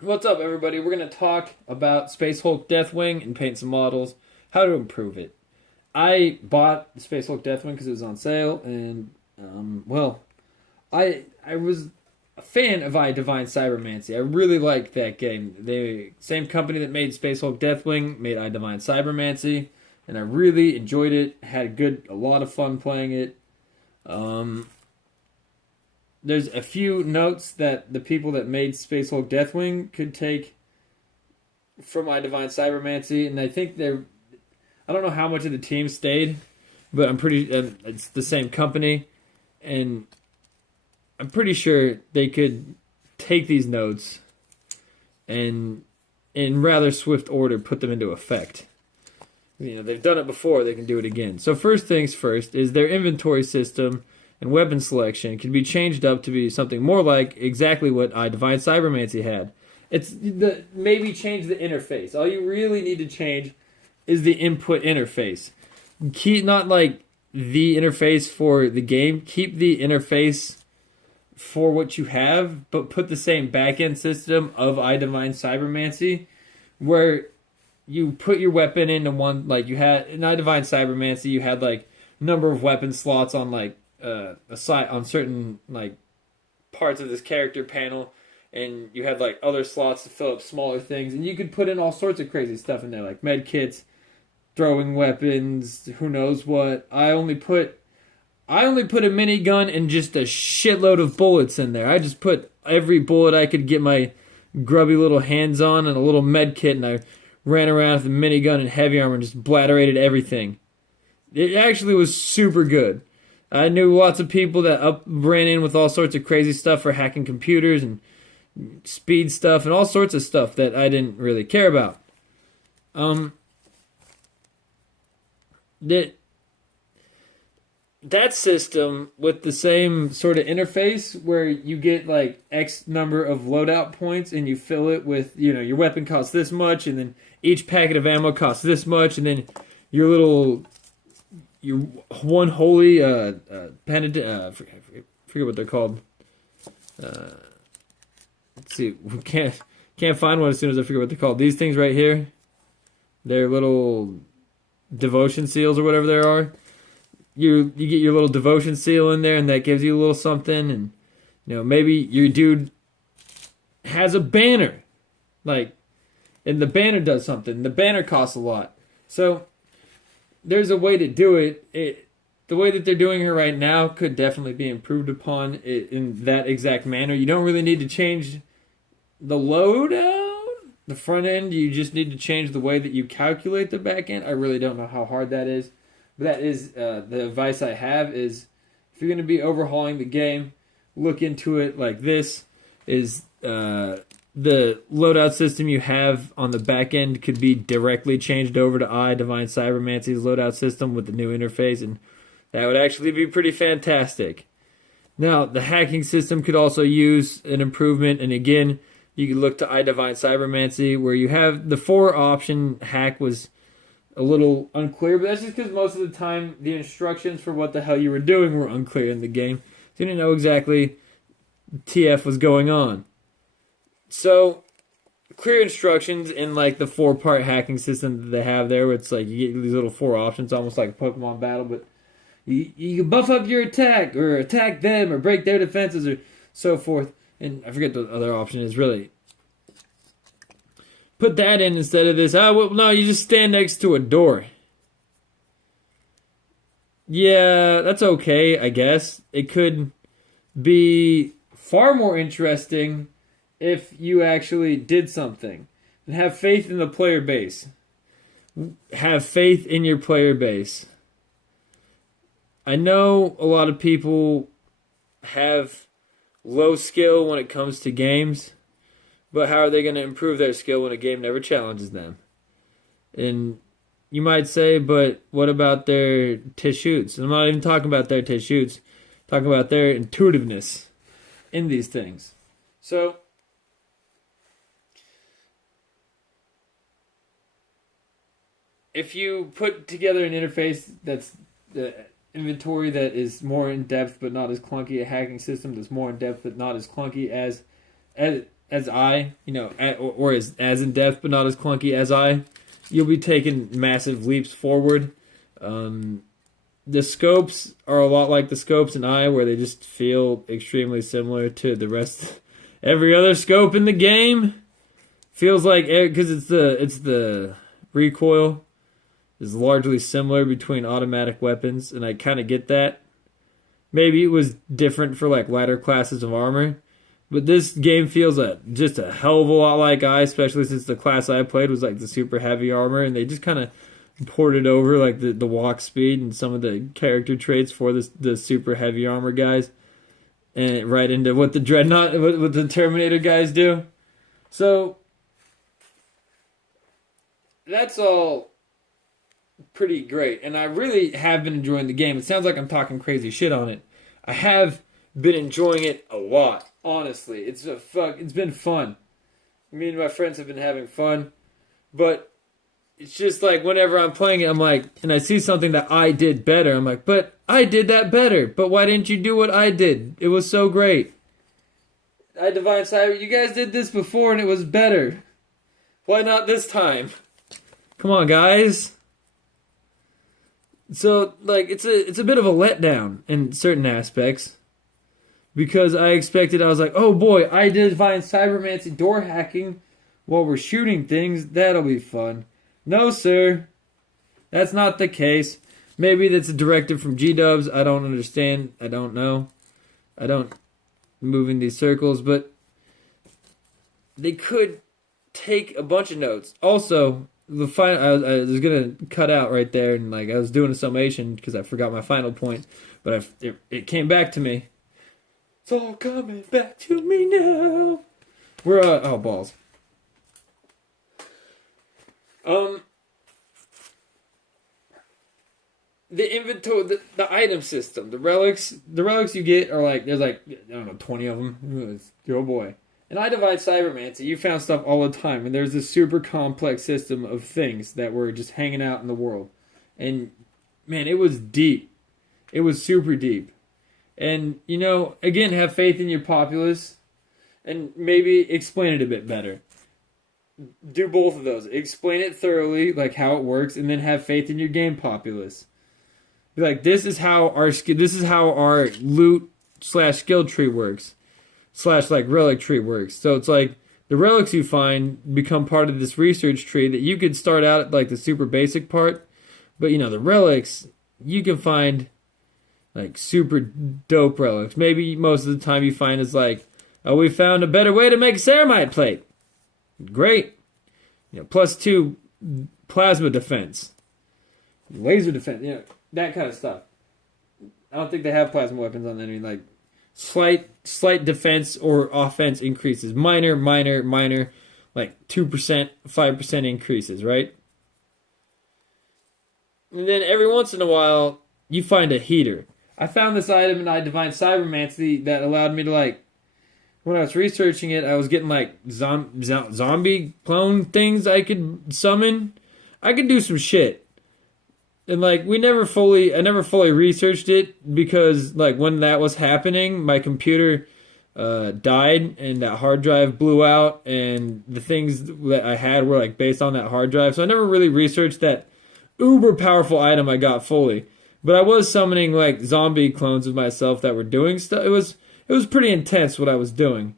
What's up, everybody? We're going to talk about Spacehulk Deathwing and paint some models, how to improve it. I bought the Spacehulk Deathwing because it was on sale, and, I was a fan of E.Y.E Divine Cybermancy. I really liked that game. The same company that made Spacehulk Deathwing made E.Y.E Divine Cybermancy, and I really enjoyed it, had a lot of fun playing it. Um, there's a few notes that the people that made Spacehulk Deathwing could take from I Divine Cybermancy, and I think they're. I don't know how much of the team stayed, but I'm pretty. It's the same company, and I'm pretty sure they could take these notes and, in rather swift order, put them into effect. They've done it before; they can do it again. So first things first is their inventory system and weapon selection can be changed up to be something more like exactly what I Divine Cybermancy had. Maybe change the interface. All you really need to change is the input interface. Keep not like the interface for the game. Keep the interface for what you have, but put the same backend system of I Divine Cybermancy, where you put your weapon into one. Like you had in I Divine Cybermancy, you had like number of weapon slots on like aside on certain like parts of this character panel, and you had like other slots to fill up smaller things, and you could put in all sorts of crazy stuff in there, like med kits, throwing weapons, who knows what. I only put a minigun and just a shitload of bullets in there. I just put every bullet I could get my grubby little hands on and a little med kit, and I ran around with a minigun and heavy armor and just blaterated everything. It actually was super good. I knew lots of people that ran in with all sorts of crazy stuff for hacking computers and speed stuff and all sorts of stuff that I didn't really care about. That system with the same sort of interface where you get like X number of loadout points and you fill it with, your weapon costs this much, and then each packet of ammo costs this much, and then your one holy penitent, forget what they're called. Let's see, we can't find one as soon as I figure what they're called. These things right here, they're little devotion seals or whatever they are. You get your little devotion seal in there, and that gives you a little something. And maybe your dude has a banner, and the banner does something. The banner costs a lot, so there's a way to do it. The way that they're doing it right now could definitely be improved upon in that exact manner. You don't really need to change the loadout, the front end. You just need to change the way that you calculate the back end. I really don't know how hard that is. But that is the advice I have is if you're going to be overhauling the game, look into it like this. Is the loadout system you have on the back end could be directly changed over to I Divine Cybermancy's loadout system with the new interface, and that would actually be pretty fantastic. Now, the hacking system could also use an improvement, and again, you could look to I Divine Cybermancy, where you have the 4-option hack was a little unclear, but that's just because most of the time the instructions for what the hell you were doing were unclear in the game. So you didn't know exactly TF was going on. So, clear instructions in like the 4-part hacking system that they have there, where it's like you get these little 4 options, almost like a Pokemon battle, but you can buff up your attack, or attack them, or break their defenses, or so forth. And I forget the other option is really. Put that in instead of this. Oh, well, no, you just stand next to a door. Yeah, that's okay, I guess. It could be far more interesting if you actually did something. And have faith in the player base. Have faith in your player base. I know a lot of people have low skill when it comes to games, but how are they going to improve their skill when a game never challenges them? And you might say, but what about their tishoots? And I'm not even talking about their tishoots. I'm talking about their intuitiveness in these things. So, if you put together an interface that's inventory that is more in depth but not as clunky, a hacking system that's more in depth but not as clunky as as I, or as in depth, but not as clunky as I, you'll be taking massive leaps forward. The scopes are a lot like the scopes in I, where they just feel extremely similar to the rest. Every other scope in the game feels like, because it's the recoil is largely similar between automatic weapons, and I kind of get that. Maybe it was different for like lighter classes of armor, but this game feels just a hell of a lot like I, especially since the class I played was like the super heavy armor, and they just kind of ported over like the walk speed and some of the character traits for the super heavy armor guys, and right into what the Dreadnought, what the Terminator guys do. So that's all pretty great, and I really have been enjoying the game. It sounds like I'm talking crazy shit on it. I have been enjoying it a lot, honestly. It's been fun. Me and my friends have been having fun, but it's just like whenever I'm playing it, I'm like, and I see something that I did better, I'm like, but I did that better. But why didn't you do what I did? It was so great. I Divine Cyber, you guys did this before and it was better. Why not this time? Come on, guys. So, like, it's a bit of a letdown in certain aspects. Because I was like, oh boy, I did Divine Cybermancy door hacking while we're shooting things. That'll be fun. No, sir. That's not the case. Maybe that's a directive from G-Dubs. I don't understand. I don't know. I don't move in these circles, but they could take a bunch of notes. Also, the final, I was gonna cut out right there, and like I was doing a summation because I forgot my final point, but it came back to me. It's all coming back to me now. We're oh balls. The inventory, the item system, the relics you get are like, there's like, I don't know, 20 of them. Oh boy. In I Divine Cybermancy, you found stuff all the time, and there's this super complex system of things that were just hanging out in the world. And, man, it was deep. It was super deep. And, again, have faith in your populace, and maybe explain it a bit better. Do both of those. Explain it thoroughly, like how it works, and then have faith in your game populace. Be like, this is how our loot / skill tree works, / like relic tree works. So it's like the relics you find become part of this research tree that you could start out at like the super basic part, but the relics you can find like super dope relics. Maybe most of the time you find is like, oh, we found a better way to make a ceramite plate. Great. +2 plasma defense, laser defense, that kind of stuff. I don't think they have plasma weapons on enemy. Like slight defense or offense increases, minor, like 2%, 5% increases, right? And then every once in a while, you find a heater. I found this item in I Divine Cybermancy that allowed me to like, when I was researching it, I was getting like zombie clone things I could summon. I could do some shit. And like I never fully researched it because like when that was happening, my computer died and that hard drive blew out, and the things that I had were like based on that hard drive. So I never really researched that uber powerful item I got fully. But I was summoning like zombie clones of myself that were doing stuff. It was pretty intense what I was doing.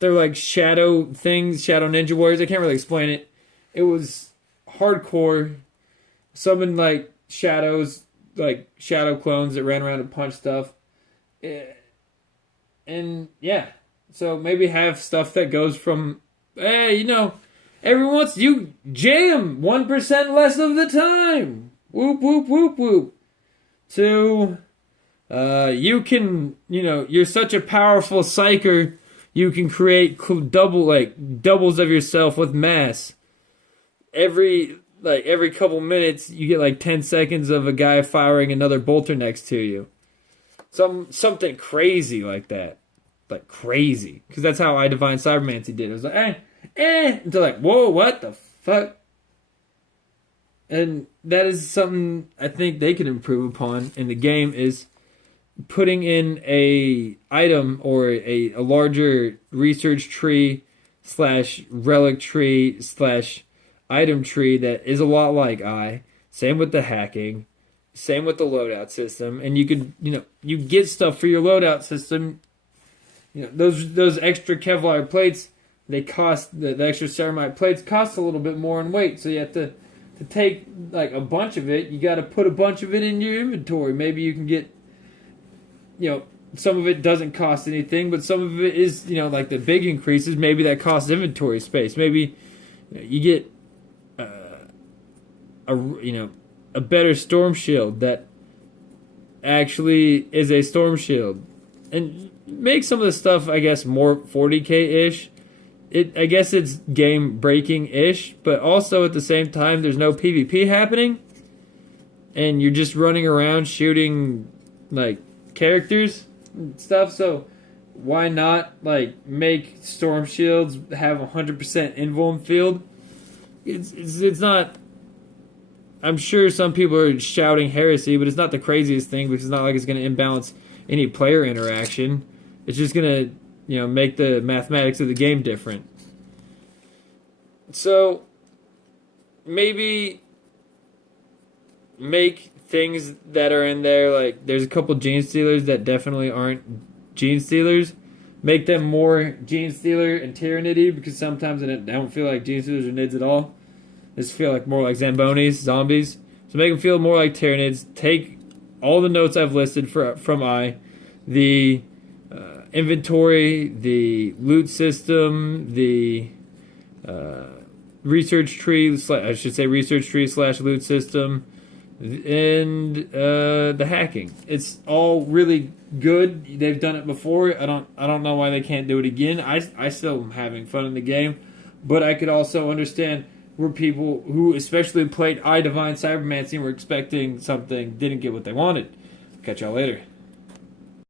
They're like shadow things, shadow ninja warriors. I can't really explain it. It was hardcore. Summon like shadows, like shadow clones that ran around and punched stuff. And yeah, so maybe have stuff that goes from, every once you jam 1% less of the time. Whoop, whoop, whoop, whoop. To, you can, you're such a powerful psyker, you can create doubles of yourself with mass. Every couple minutes, you get like 10 seconds of a guy firing another bolter next to you. Something crazy like that. Like crazy. Because that's how I Divine Cybermancy did. It was like, until like, whoa, what the fuck? And that is something I think they can improve upon in the game is putting in a item or a larger research tree slash relic tree slash item tree that is a lot like I. Same with the hacking. Same with the loadout system. And you could, you get stuff for your loadout system. Those extra Kevlar plates, they cost, the extra ceramite plates cost a little bit more in weight. So you have to take like a bunch of it, you got to put a bunch of it in your inventory. Maybe you can get, some of it doesn't cost anything, but some of it is, like the big increases, maybe that costs inventory space. Maybe you get a better storm shield that actually is a storm shield, and make some of the stuff, I guess, more 40k-ish. I guess it's game breaking-ish, but also at the same time, there's no PvP happening, and you're just running around shooting like characters and stuff. So why not like make storm shields have 100% invuln field? It's not. I'm sure some people are shouting heresy, but it's not the craziest thing, because it's not like it's going to imbalance any player interaction. It's just going to, make the mathematics of the game different. So maybe make things that are in there, like there's a couple gene stealers that definitely aren't gene stealers. Make them more gene stealer and Tyranidy, because sometimes I don't feel like gene stealers or nids at all. I just feel like more like Zambonis, zombies. So make them feel more like Tyranids. Take all the notes I've listed from the inventory, the loot system, the research tree, research tree slash loot system, and the hacking. It's all really good. They've done it before. I don't know why they can't do it again. I still am having fun in the game, but I could also understand where people who especially played E.Y.E Divine Cybermancy and were expecting something, didn't get what they wanted. Catch y'all later.